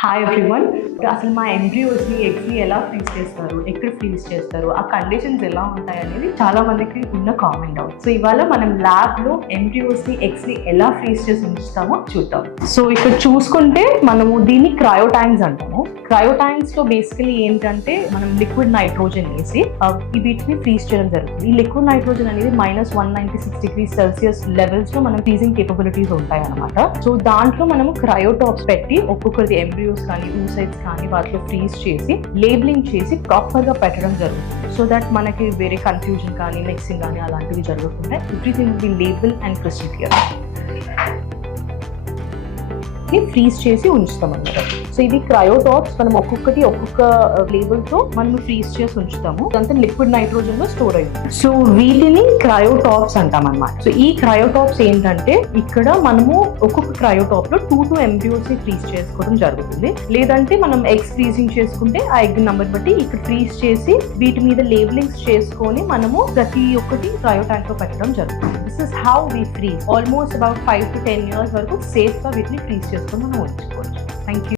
Hi everyone. అసలు మా ఎంబ్రియోస్ని ఎగ్స్ని ఎలా ఫ్రీజ్ చేస్తారు, ఎక్కడ ఫ్రీజ్ చేస్తారు, ఆ కండిషన్స్ ఎలా ఉంటాయి అనేది చాలా మందికి ఉన్న కామన్ డౌట్. సో ఇవాళ మనం ల్యాబ్లో ఎంబ్రియోస్ని ఎగ్స్ని ఎలా ఫ్రీజ్ చేసి ఉంచుతామో చూద్దాం. సో ఇక్కడ చూసుకుంటే మనము దీన్ని క్రయోటాంక్స్ అంటాము. క్రయోటాంక్స్లో బేసికలీ ఏంటంటే మనం లిక్విడ్ నైట్రోజన్ వేసి వీటిని ఫ్రీజ్ చేయడం జరుగుతుంది. ఈ లిక్విడ్ నైట్రోజన్ అనేది -196°C లెవెల్స్లో మనం ఫ్రీజింగ్ కేపబిలిటీస్ ఉంటాయి అనమాట. సో దాంట్లో మనము క్రయోటాప్స్ పెట్టి ఒక్కొక్కరి ఎంబ్రియోస్ కానీ oocytes కానీ వాటిలో ఫ్రీజ్ చేసి లేబులింగ్ చేసి ప్రాపర్గా పెట్టడం జరుగుతుంది. సో దట్ మనకి వేరే కన్ఫ్యూజన్ కానీ మిక్సింగ్ కానీ అలాంటివి జరుగుతుంటే everything will be label and crystal clear. Freeze చేసి ఉంచుతాం అనమాట. సో ఇవి క్రయోటాప్స్. మనం ఒక్కొక్కటి ఒక్కొక్క లేబుల్తో మనం ఫ్రీజ్ చేసి ఉంచుతాము. ఇదంతా లిక్విడ్ నైట్రోజన్ లో స్టోర్ అయ్యింది. సో వీటిని క్రయోటాప్స్ అంటాం అనమాట. సో ఈ క్రయోటాప్స్ ఏంటంటే ఇక్కడ మనము ఒక్కొక్క క్రయోటాప్ లో 2 to ఎంబ్రియోస్ ని ఫ్రీజ్ చేసుకోవడం జరుగుతుంది. లేదంటే మనం ఎగ్స్ ఫ్రీజింగ్ చేసుకుంటే ఆ ఎగ్ నెంబర్ బట్టి ఇక్కడ ఫ్రీజ్ చేసి వీటి మీద లేబులింగ్స్ చేసుకొని మనము ప్రతి ఒక్కటి క్రయోటాంక్ లో పెట్టడం జరుగుతుంది. This is how we freeze. Almost about 5 to 10 years వరకు సేఫ్ గా వీటిని ఫ్రీజ్ చేసుకొని మనం ఉంచుకోవచ్చు. Thank you.